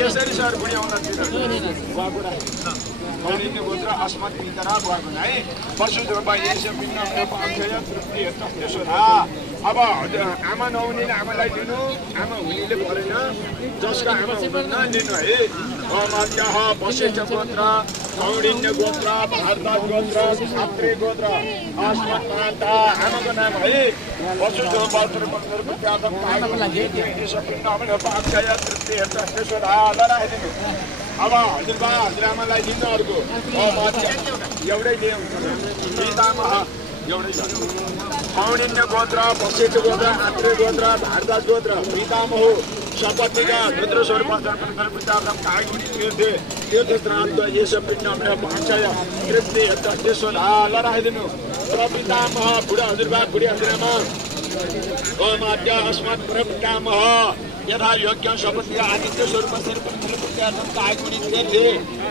यसरी सर बुढ्याउन गौरीने गोत्र अस्मत् पितरा है पशु धोपा यसो पिण्ड अक्षय तृप्ति त्यसो अब आमा नहुनेले आमालाई दिनु आमा हुनेले परेन जसका आमा हुनुहुन्न लिनु है अमात्याह वशिष्ठ गोत्र कौडिन्य गोत्र भारद्वाज गोत्र छात्री गोत्र अस्मत् माता आमाको नाम है पशु धोपा यसो पिण्ड अक्षय तृप्ति त्यसो लडाइदिनु अब हजुरबा हजुरआमालाई दिनु अर्को एउटै दिए हुन्छ पितामह एउटै कौडिन्य गोत्र वशिष्ठ गोत्र आत्रे गोत्र भारद्वाज गोत्र पितामह सपत्नीका रुद्र स्वरूप तीर्थश्राद्ध यस पिण्ड भाषय तृप्ति त्यसो लडाइदिनु प्रपितामह बुढा हजुरबा बुढी हजुरआमा गोमाद्य अस्मत् प्रपितामह यथा योग्य सपत्नीका आदित्य स्वरूप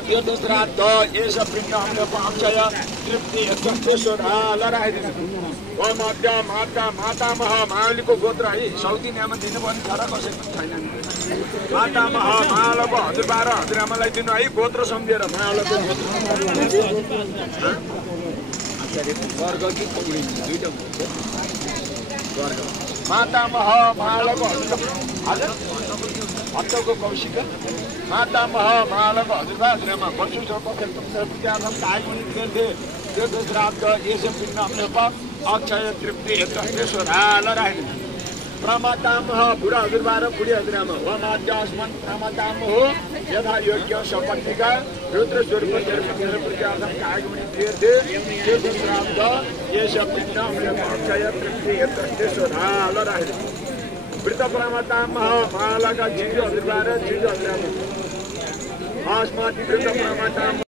तीर्थश्राद्ध यस पिण्ड अक्षय तृप्ति त्यसो लडाइदिनु गोमाद्य माता मातामह मालिको गोत्र है सौती नाम दिनुपर्ने छ र कसैको छैन मातामह मालको हजुरबा र हजुरआमालाई दिनु है गोत्र सम्झेर मालको गोत्र वर्ग कि दुईटा वर्ग मातामह मालको हजुर हत्तको कौशिक मातामह मालको हजुरबा हजुरआमा पशु तीर्थश्राद्ध यस पिण्ड अक्षय तृप्ति त्यसो लडाइदिनु प्रमातामह बुढा हजुरबा र बुढी हजुरआमा वमाद्य अस्मत् प्रमातामह यथा योग्य सपत्नीका रुद्र स्वरूप तीर्थश्राद्ध यस पिण्ड अक्षय तृप्ति त्यसो लडाइदिनु वृद्ध प्रमातामह मालाका जिजु हजुरबा र जिजु हजुरआमा अस्मत् वृद्ध प्रमातामह